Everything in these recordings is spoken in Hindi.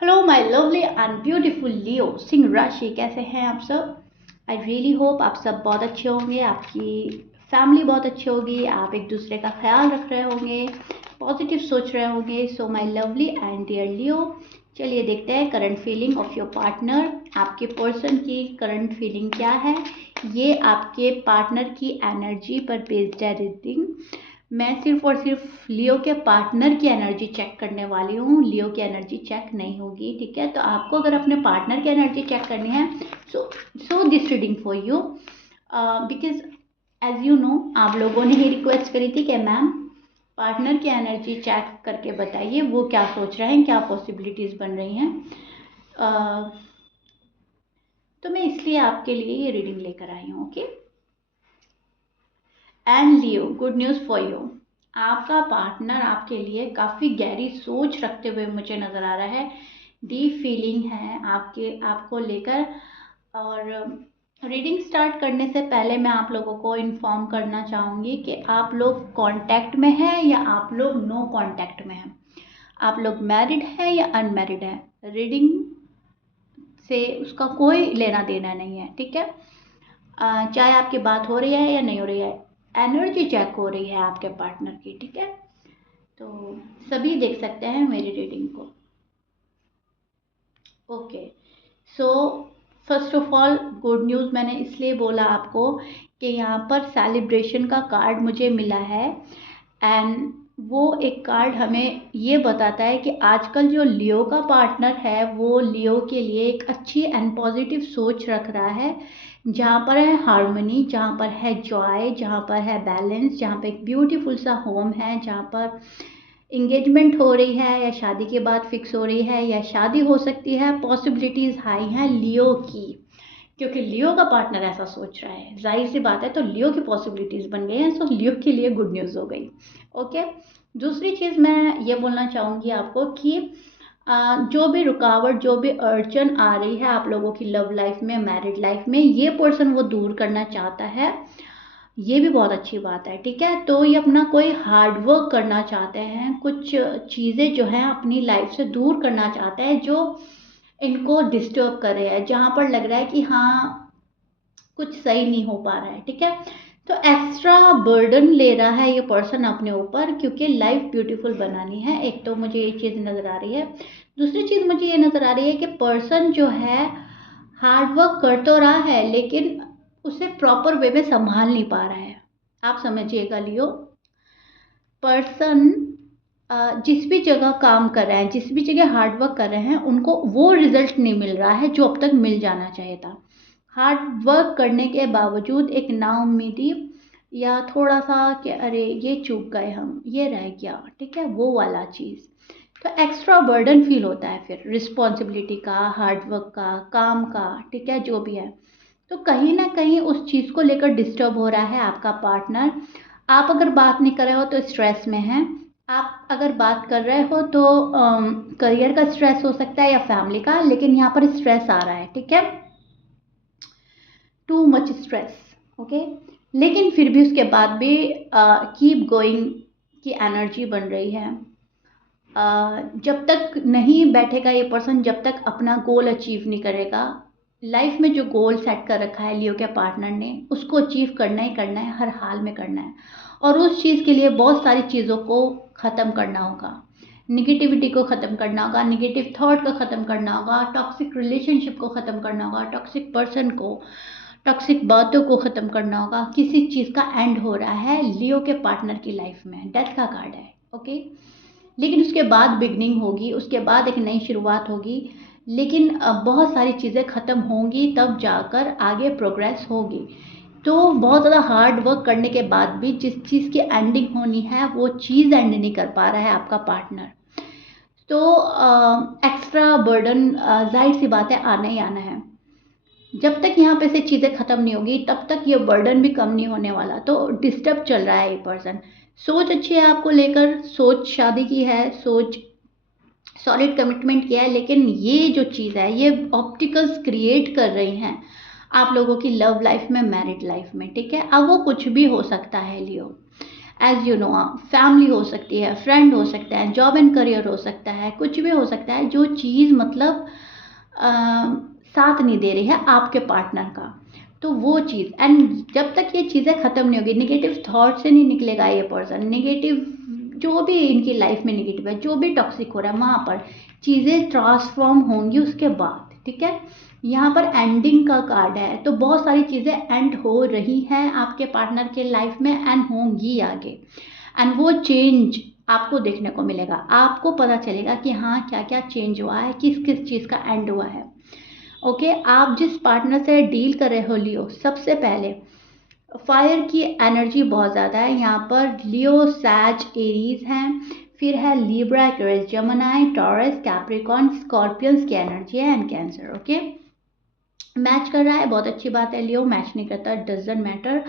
Hello my lovely and beautiful Leo सिंह राशि, कैसे हैं आप सब। आई रियली होप आप सब बहुत अच्छे होंगे, आपकी फैमिली बहुत अच्छी होगी, आप एक दूसरे का ख्याल रख रहे होंगे, पॉजिटिव सोच रहे होंगे। So my lovely and dear Leo, चलिए देखते हैं current feeling of your partner. आपके पर्सन की करंट फीलिंग क्या है, ये आपके पार्टनर की एनर्जी पर बेस्ड है रीडिंग। मैं सिर्फ और सिर्फ लियो के पार्टनर की एनर्जी चेक करने वाली हूँ, लियो की एनर्जी चेक नहीं होगी, ठीक है। तो आपको अगर अपने पार्टनर की एनर्जी चेक करनी है, so this reading for you, because as you know आप लोगों ने ही रिक्वेस्ट करी थी कि मैम पार्टनर की एनर्जी चेक करके बताइए वो क्या सोच रहे हैं, क्या पॉसिबिलिटीज़ बन रही हैं। तो मैं इसलिए आपके लिए ये रीडिंग लेकर आई हूँ, okay. And Leo, good news for you, आपका पार्टनर आपके लिए काफ़ी गहरी सोच रखते हुए मुझे नज़र आ रहा है, डीप फीलिंग है आपको लेकर। और रीडिंग स्टार्ट करने से पहले मैं आप लोगों को इन्फॉर्म करना चाहूँगी कि आप लोग कांटेक्ट में हैं या आप लोग नो कांटेक्ट में हैं, आप लोग मैरिड हैं या अनमैरिड हैं। रीडिंग से उसका कोई लेना देना नहीं है, ठीक है। चाहे आपकी बात हो रही है या नहीं हो रही है, एनर्जी चेक हो रही है आपके पार्टनर की, ठीक है। तो सभी देख सकते हैं मेरी रीडिंग को, okay. So first of all good news मैंने इसलिए बोला आपको कि यहाँ पर सेलिब्रेशन का कार्ड मुझे मिला है, एंड वो एक कार्ड हमें ये बताता है कि आजकल जो लियो का पार्टनर है वो लियो के लिए एक अच्छी एंड पॉजिटिव सोच रख रहा है, जहाँ पर है हार्मनी, जहाँ पर है जॉय, जहाँ पर है बैलेंस, जहाँ पर एक ब्यूटीफुल सा होम है, जहाँ पर इंगेजमेंट हो रही है या शादी के बाद फिक्स हो रही है या शादी हो सकती है। पॉसिबिलिटीज़ हाई हैं लियो की, क्योंकि लियो का पार्टनर ऐसा सोच रहा है, जाहिर सी बात है। तो लियो की पॉसिबिलिटीज़ बन गई हैं, सो लियो के लिए गुड न्यूज़ हो गई, ओके। दूसरी चीज़ मैं ये बोलना चाहूँगी आपको कि जो भी रुकावट, जो भी अड़चन आ रही है आप लोगों की लव लाइफ में, मैरिड लाइफ में, ये पर्सन वो दूर करना चाहता है, ये भी बहुत अच्छी बात है, ठीक है। तो ये अपना कोई हार्ड वर्क करना चाहते हैं, कुछ चीज़ें जो हैं अपनी लाइफ से दूर करना चाहते हैं जो इनको डिस्टर्ब कर रहे हैं, जहाँ पर लग रहा है कि हाँ कुछ सही नहीं हो पा रहा है, ठीक है। तो एक्स्ट्रा बर्डन ले रहा है ये पर्सन अपने ऊपर, क्योंकि लाइफ ब्यूटीफुल बनानी है। एक तो मुझे ये चीज़ नज़र आ रही है, दूसरी चीज़ मुझे ये नज़र आ रही है कि पर्सन जो है हार्ड वर्क कर तो रहा है लेकिन उसे प्रॉपर वे में संभाल नहीं पा रहा है। आप समझिएगा लियो, पर्सन जिस भी जगह काम कर रहे हैं, जिस भी जगह हार्ड वर्क कर रहे हैं, उनको वो रिजल्ट नहीं मिल रहा है जो अब तक मिल जाना चाहिए था। हार्ड वर्क करने के बावजूद एक नाउम्मीदी या थोड़ा सा कि अरे ये चूक गए हम, ये रह गया, ठीक है, वो वाला चीज़। तो एक्स्ट्रा बर्डन फील होता है फिर रिस्पॉन्सिबिलिटी का, हार्ड वर्क का, काम का, ठीक है, जो भी है। तो कहीं ना कहीं उस चीज़ को लेकर डिस्टर्ब हो रहा है आपका पार्टनर। आप अगर बात नहीं कर रहे हो तो स्ट्रेस में हैं, आप अगर बात कर रहे हो तो करियर का स्ट्रेस हो सकता है या फैमिली का, लेकिन यहाँ पर स्ट्रेस आ रहा है, ठीक है, टू मच स्ट्रेस, ओके। लेकिन फिर भी उसके बाद भी कीप गोइंग की एनर्जी बन रही है। जब तक नहीं बैठेगा ये पर्सन, जब तक अपना गोल अचीव नहीं करेगा, लाइफ में जो गोल सेट कर रखा है लियो के पार्टनर ने, उसको अचीव करना ही करना है, हर हाल में करना है। और उस चीज़ के लिए बहुत सारी चीज़ों को ख़त्म करना होगा, निगेटिविटी को ख़त्म करना होगा, निगेटिव थॉट को ख़त्म करना होगा, टॉक्सिक रिलेशनशिप को ख़त्म करना होगा, टॉक्सिक पर्सन को, टॉक्सिक बातों को ख़त्म करना होगा। किसी चीज़ का एंड हो रहा है लियो के पार्टनर की लाइफ में, डेथ का कार्ड है, ओके। लेकिन उसके बाद बिगनिंग होगी, उसके बाद एक नई शुरुआत होगी, लेकिन बहुत सारी चीज़ें ख़त्म होंगी तब जाकर आगे प्रोग्रेस होगी। तो बहुत ज़्यादा हार्ड वर्क करने के बाद भी जिस चीज़ की एंडिंग होनी है वो चीज़ एंड नहीं कर पा रहा है आपका पार्टनर। तो एक्स्ट्रा बर्डन जाहिर सी बात है आना ही आना है। जब तक यहाँ पे से चीज़ें ख़त्म नहीं होगी तब तक ये बर्डन भी कम नहीं होने वाला। तो डिस्टर्ब चल रहा है ये पर्सन, सोच अच्छी है आपको लेकर, सोच शादी की है, सोच सॉलिड कमिटमेंट किया है, लेकिन ये जो चीज़ है ये ऑब्स्टिकल्स क्रिएट कर रही हैं आप लोगों की लव लाइफ में, मैरिड लाइफ में, ठीक है। अब वो कुछ भी हो सकता है लियो, एज यू नो, फैमिली हो सकती है, फ्रेंड हो सकता है, जॉब एंड करियर हो सकता है, कुछ भी हो सकता है जो चीज़ मतलब साथ नहीं दे रही है आपके पार्टनर का। तो वो चीज़, एंड जब तक ये चीज़ें ख़त्म नहीं होगी, नेगेटिव थॉट से नहीं निकलेगा ये पर्सन, नेगेटिव जो भी इनकी लाइफ में नेगेटिव है, जो भी टॉक्सिक हो रहा है, वहाँ पर चीज़ें ट्रांसफॉर्म होंगी उसके बाद, ठीक है। यहाँ पर एंडिंग का कार्ड है, तो बहुत सारी चीज़ें एंड हो रही हैं आपके पार्टनर के लाइफ में एंड होंगी आगे, एंड वो चेंज आपको देखने को मिलेगा, आपको पता चलेगा कि हाँ क्या क्या चेंज हुआ है, किस किस चीज़ का एंड हुआ है। ओके, आप जिस पार्टनर से डील कर रहे हो लियो, सबसे पहले फायर की एनर्जी बहुत ज़्यादा है यहाँ पर। लियो, सैज, एरीज हैं, फिर है Libra, Aquarius, Gemini, Taurus, Capricorn, Scorpions की एनर्जी है, एंड कैंसर। ओके, मैच कर रहा है, बहुत अच्छी बात है। लियो मैच नहीं करता, डजंट मैटर।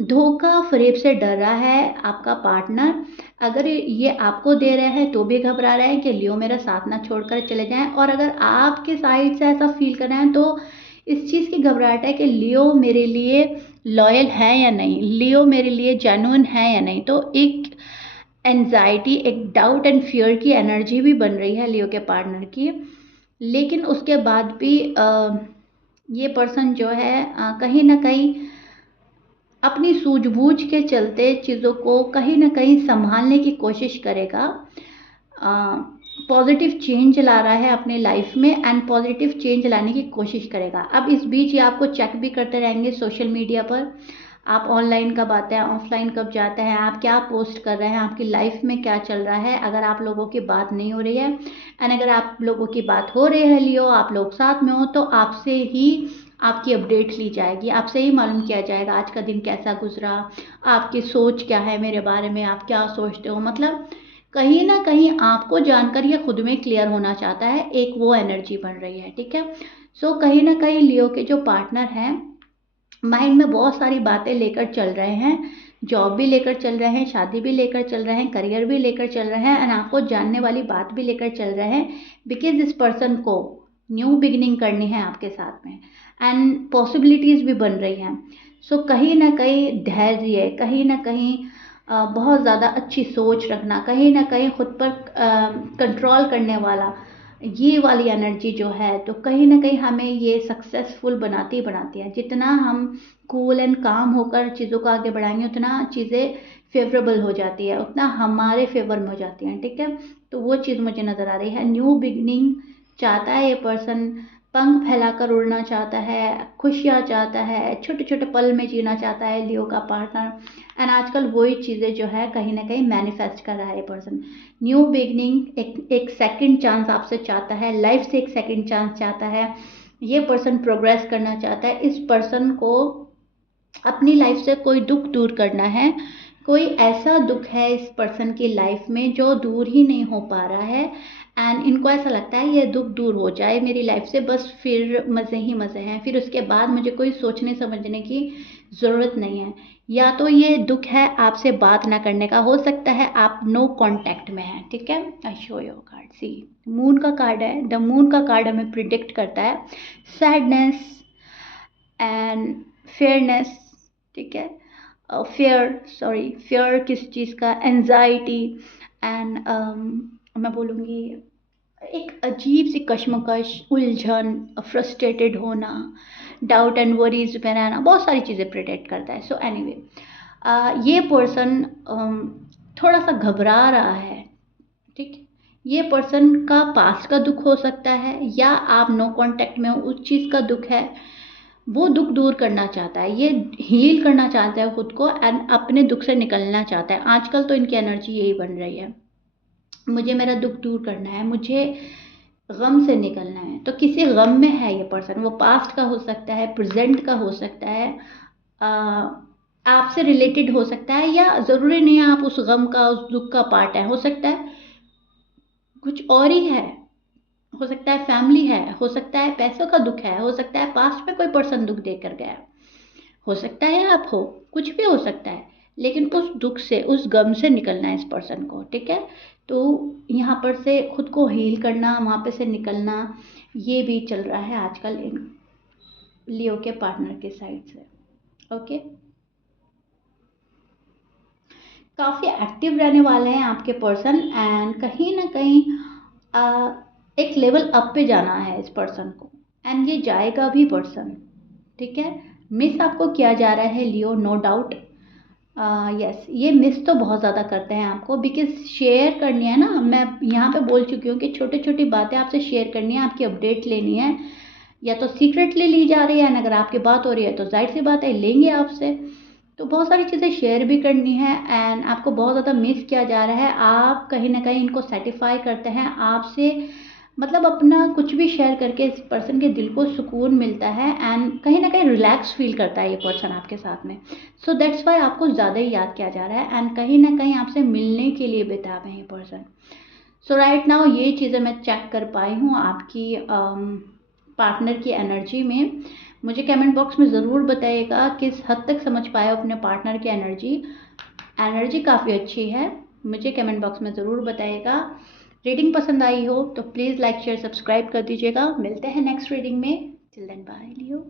धोखा फरेब से डर रहा है आपका पार्टनर, अगर ये आपको दे रहे हैं तो भी घबरा रहे हैं कि लियो मेरा साथ ना छोड़कर चले जाएं, और अगर आपके साइड से ऐसा फील कर रहे हैं तो इस चीज़ की घबराहट है कि लियो मेरे लिए लॉयल है या नहीं, लियो मेरे लिए जेन्युइन है या नहीं। तो एक एंजाइटी, एक डाउट एंड फियर की एनर्जी भी बन रही है लियो के पार्टनर की। लेकिन उसके बाद भी ये पर्सन जो है कहीं ना कहीं अपनी सूझबूझ के चलते चीज़ों को कहीं ना कहीं संभालने की कोशिश करेगा, पॉजिटिव चेंज ला रहा है अपने लाइफ में, एंड पॉजिटिव चेंज लाने की कोशिश करेगा। अब इस बीच ये आपको चेक भी करते रहेंगे सोशल मीडिया पर, आप ऑनलाइन कब आते हैं, ऑफलाइन कब जाते हैं, आप क्या पोस्ट कर रहे हैं, आपकी लाइफ में क्या चल रहा है। अगर आप लोगों की बात नहीं हो रही है, एंड अगर आप लोगों की बात हो रही है लियो, आप लोग साथ में हो, तो आपसे ही आपकी अपडेट ली जाएगी, आपसे ही मालूम किया जाएगा आज का दिन कैसा गुजरा, आपकी सोच क्या है मेरे बारे में, आप क्या सोचते हो। मतलब कहीं ना कहीं आपको जानकर ये खुद में क्लियर होना चाहता है, एक वो एनर्जी बन रही है, ठीक है। सो कहीं ना कहीं लियो के जो पार्टनर हैं माइंड में बहुत सारी बातें लेकर चल रहे हैं, जॉब भी लेकर चल रहे हैं, शादी भी लेकर चल रहे हैं, करियर भी लेकर चल रहे हैं, एंड आपको जानने वाली बात भी लेकर चल रहे हैं, बिकॉज इस पर्सन को न्यू बिगिनिंग करनी है आपके साथ में, एंड पॉसिबिलिटीज़ भी बन रही हैं। सो कहीं ना कहीं धैर्य, कहीं ना कहीं बहुत ज़्यादा अच्छी सोच रखना, कहीं ना कहीं खुद पर कंट्रोल करने वाला, ये वाली एनर्जी जो है, तो कहीं ना कहीं हमें ये सक्सेसफुल बनाती बनाती है। जितना हम कूल एंड काम होकर चीज़ों को आगे बढ़ाएंगे, उतना चीज़ें फेवरेबल हो जाती है, उतना हमारे फेवर में हो जाती हैं, ठीक है। तो वो चीज़ मुझे नज़र आ रही है। न्यू बिगनिंग चाहता है ये पर्सन, पंख फैलाकर उड़ना चाहता है, खुशियाँ चाहता है, छोटे छोटे पल में जीना चाहता है लियो का पार्टनर, एंड आजकल वही चीज़ें जो है कहीं ना कहीं मैनिफेस्ट कर रहा है ये पर्सन। न्यू बिगनिंग, एक सेकंड चांस आपसे चाहता है, लाइफ से एक सेकंड चांस चाहता है, ये पर्सन प्रोग्रेस करना चाहता है। इस पर्सन को अपनी लाइफ से कोई दुख दूर करना है, कोई ऐसा दुख है इस पर्सन की लाइफ में जो दूर ही नहीं हो पा रहा है, एंड इनको ऐसा लगता है ये दुख दूर हो जाए मेरी लाइफ से, बस फिर मज़े ही मज़े हैं, फिर उसके बाद मुझे कोई सोचने समझने की ज़रूरत नहीं है। या तो ये दुख है आपसे बात ना करने का, हो सकता है आप नो कांटेक्ट में हैं, ठीक है। I show your card, see moon का कार्ड है, द मून का कार्ड हमें प्रिडिक्ट करता है सैडनेस एंड फेयरनेस, ठीक है। फेयर किस चीज़ का, एंजाइटी, एंड मैं बोलूँगी एक अजीब सी कश्मकश, उलझन, फ्रस्ट्रेटेड होना, डाउट एंड वरीज में रहना, बहुत सारी चीज़ें प्रिडिक्ट करता है। सो एनीवे, ये पर्सन थोड़ा सा घबरा रहा है, ठीक। ये पर्सन का पास्ट का दुख हो सकता है, या आप नो कांटेक्ट में हो उस चीज़ का दुख है, वो दुख दूर करना चाहता है, ये हील करना चाहता है खुद को, एंड अपने दुख से निकलना चाहता है। आजकल तो इनकी एनर्जी यही बन रही है, मुझे मेरा दुख दूर करना है, मुझे गम से निकलना है। तो किसी गम में है ये पर्सन, वो पास्ट का हो सकता है, प्रेजेंट का हो सकता है, आपसे रिलेटेड हो सकता है, या ज़रूरी नहीं है आप उस गम का, उस दुख का पार्ट है, हो सकता है कुछ और ही है, हो सकता है फैमिली है, हो सकता है पैसों का दुख है, हो सकता है पास्ट में कोई पर्सन दुख देकर गया, हो सकता है आप हो, कुछ भी हो सकता है, लेकिन उस दुख से, उस गम से निकलना है इस पर्सन को, ठीक है। तो यहाँ पर से खुद को हील करना, वहाँ पे से निकलना, ये भी चल रहा है आजकल इन लियो के पार्टनर के साइड से। ओके, काफ़ी एक्टिव रहने वाले हैं आपके पर्सन, एंड कहीं ना कहीं एक लेवल अप पे जाना है इस पर्सन को, एंड ये जाएगा भी पर्सन, ठीक है। मिस आपको किया जा रहा है लियो, नो डाउट। यस, ये मिस तो बहुत ज़्यादा करते हैं आपको, बिकॉज शेयर करनी है ना, मैं यहाँ पे बोल चुकी हूँ कि छोटी छोटी बातें आपसे शेयर करनी है, आपकी अपडेट लेनी है, या तो सीक्रेटली ली जा रही है, एंड अगर आपकी बात हो रही है तो जाहिर सी बात है लेंगे आपसे। तो बहुत सारी चीज़ें शेयर भी करनी है, एंड आपको बहुत ज़्यादा मिस किया जा रहा है। आप कहीं ना कहीं इनको सेटिफाई करते हैं आपसे, मतलब अपना कुछ भी शेयर करके इस पर्सन के दिल को सुकून मिलता है, एंड कहीं ना कहीं रिलैक्स फील करता है ये पर्सन आपके साथ में। सो दैट्स वाई आपको ज़्यादा ही याद किया जा रहा है, एंड कहीं ना कहीं आपसे मिलने के लिए बेताब है ये पर्सन। सो राइट नाउ ये चीज़ें मैं चेक कर पाई हूँ आपकी पार्टनर की एनर्जी में। मुझे कमेंट बॉक्स में ज़रूर बताइएगा किस हद तक समझ पाए हो अपने पार्टनर की एनर्जी। एनर्जी काफ़ी अच्छी है, मुझे कमेंट बॉक्स में ज़रूर बताइएगा। रीडिंग पसंद आई हो तो प्लीज़ लाइक शेयर सब्सक्राइब कर दीजिएगा। मिलते हैं नेक्स्ट रीडिंग में। टिल देन बाय लियो।